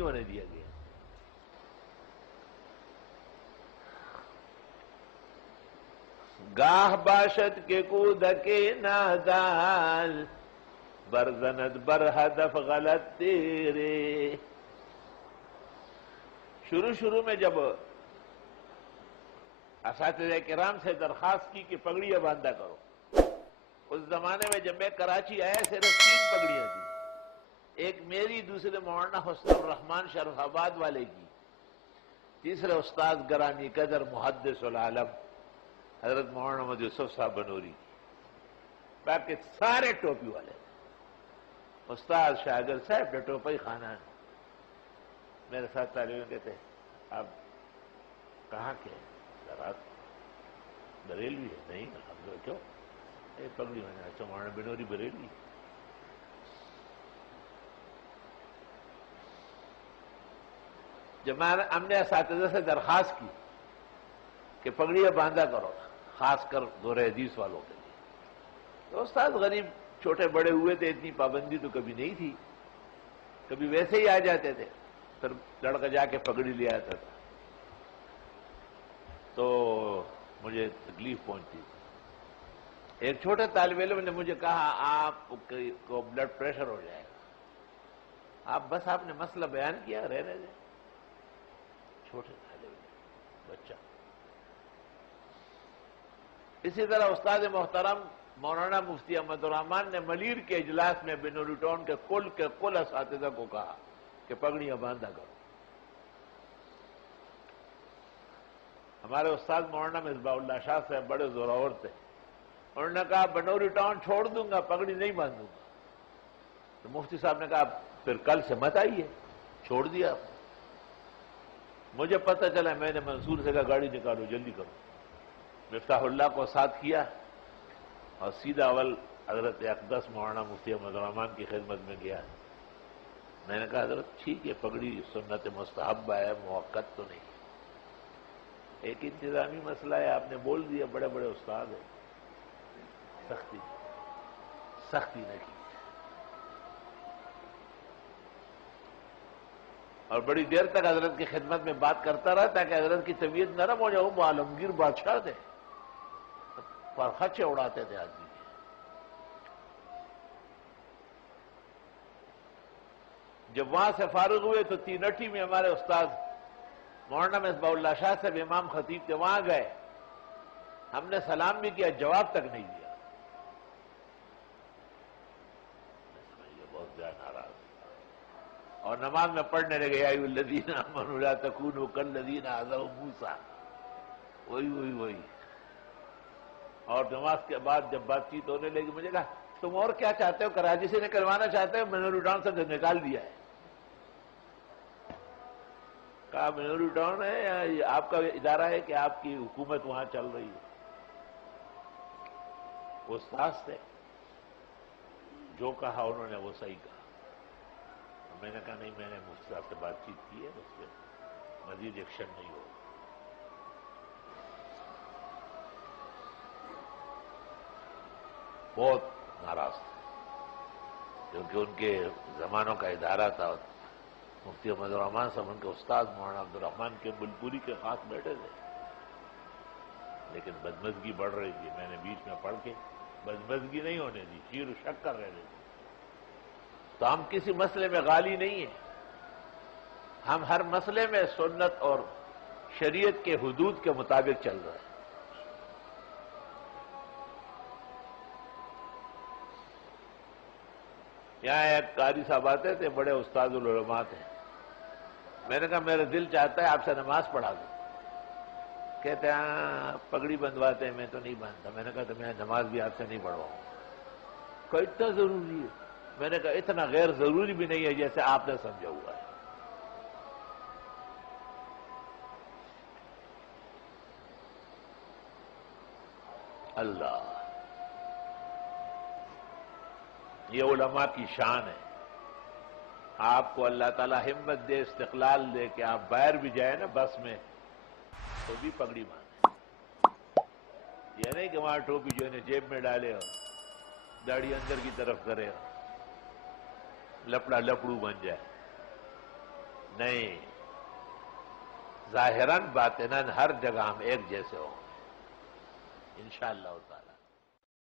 ہونے دیا گیا. گاہ باشد کے کودک نادال برزند بر ہدف غلط تیرے. شروع میں جب اساتذہ کرام سے درخواست کی کہ پگڑیاں باندھا کرو، اس زمانے میں جب میں کراچی آیا صرف 3 پگڑیاں تھیں. ایک میری، دوسرے مولانا حسن الرحمان شرف آباد والے کی، تیسرے استاد گرامی قدر محدث العالم حضرت مولانا محمد یوسف صاحب بنوری. باقی سارے ٹوپی والے. استاد شاگرد صاحب نے ٹوپی خانہ. میرے ساتھ طالب کہتے آپ کہاں کے ذرا بریلوی ہے؟ نہیں. کیوں؟ پگڑی میں نے. اچھا مولانا بنوری بریلوی. جب ہم نے اساتذہ سے درخواست کی کہ پگڑیاں باندھا کرو، خاص کر دور حدیث والوں کے لیے، تو استاد غریب چھوٹے بڑے ہوئے تھے، اتنی پابندی تو کبھی نہیں تھی. کبھی ویسے ہی آ جاتے تھے، پھر لڑکا جا کے پگڑی لے آتا تھا تو مجھے تکلیف پہنچتی تھی. ایک چھوٹے طالب علم نے مجھے کہا آپ کو بلڈ پریشر ہو جائے گا. بس آپ نے مسئلہ بیان کیا، رہنے دیں. چھوٹے طالب علم، بچہ. اسی طرح استاد محترم مولانا مفتی احمد الرحمان نے ملیر کے اجلاس میں بنوری ٹاؤن کے کل اساتذہ کو کہا کہ پگڑیاں باندھا کرو. ہمارے استاد مولانا مصباح اللہ شاہ صاحب بڑے زورآور تھے. انہوں نے کہا بنوری ٹاؤن چھوڑ دوں گا، پگڑی نہیں باندھوں گا. تو مفتی صاحب نے کہا پھر کل سے مت آئیے. چھوڑ دیا. مجھے پتہ چلا، میں نے منصور سے کہا گاڑی نکالو، جلدی کرو. مفتاح اللہ کو ساتھ کیا اور سیدھا اول حضرت اقدس مولانا مفتی احمد الرحمان کی خدمت میں گیا. میں نے کہا حضرت ٹھیک ہے، پگڑی سنت مستحب ہے، موقت تو نہیں. ایک انتظامی مسئلہ ہے، آپ نے بول دیا. بڑے بڑے استاد ہیں، سختی نہ کی. اور بڑی دیر تک حضرت کی خدمت میں بات کرتا رہا تاکہ حضرت کی طبیعت نرم ہو جائے. وہ عالمگیر بادشاہ تھے، پرخچے اڑاتے تھے آدمی. جب وہاں سے فارغ ہوئے تو تینٹی میں ہمارے استاد مولانا مصباح اللہ شاہ صاحب امام خطیب تھے، وہاں گئے. ہم نے سلام بھی کیا، جواب تک نہیں دیا. بہت زیادہ ناراض. اور نماز میں پڑھنے لگے یا ایھا الذین آمنوا لا تکونوا کالذین آذوا موسیٰ. وہی. اور نماز کے بعد جب بات چیت ہونے لگی، مجھے کہا تم اور کیا چاہتے ہو؟ کراچی سے نکلوانا چاہتے ہو؟ بنوری ٹاؤن سے نکال دیا ہے. کہا بنوری ٹاؤن ہے یا یہ آپ کا ادارہ ہے کہ آپ کی حکومت وہاں چل رہی ہے؟ وہ استاد تھے، جو کہا انہوں نے وہ صحیح کہا. میں نے کہا نہیں، میں نے مفتی صاحب سے بات چیت کی ہے، اس پہ مزید ایکشن نہیں ہوگا. بہت ناراض تھے کیونکہ ان کے زمانوں کا ادارہ تھا. مفتی احمد الرحمان صاحب ان کے استاد مولانا عبد الرحمان کے بلپوری کے خاص بیٹھے تھے. لیکن بدمزگی بڑھ رہی تھی. میں نے بیچ میں پڑھ کے بدمزگی نہیں ہونے دی، شیر و شکر رہنے دی. تو ہم کسی مسئلے میں غالی نہیں ہیں. ہم ہر مسئلے میں سنت اور شریعت کے حدود کے مطابق چل رہے ہیں. یہاں ایک قاری صاحب آتے تھے، بڑے استاد العلماء تھے. میں نے کہا میرا دل چاہتا ہے آپ سے نماز پڑھا دوں. کہتے ہیں ہاں پگڑی بندھواتے ہیں، میں تو نہیں باندھتا. میں نے کہا تو میں نماز بھی آپ سے نہیں پڑھواؤں. کہ اتنا ضروری ہے؟ میں نے کہا اتنا غیر ضروری بھی نہیں ہے جیسے آپ نے سمجھا ہوا ہے. اللہ، یہ علماء کی شان ہے. آپ کو اللہ تعالی ہمت دے، استقلال دے کہ آپ باہر بھی جائیں نا بس میں تو بھی پگڑی باندھیں. یہ نہیں کہ وہاں ٹوپی جو ہے نا جیب میں ڈالے اور داڑھی اندر کی طرف کرے اور لپڑا لپڑو بن جائے. نہیں، ظاہراً باطناً ہر جگہ ہم ایک جیسے ہوں گے انشاءاللہ تعالی۔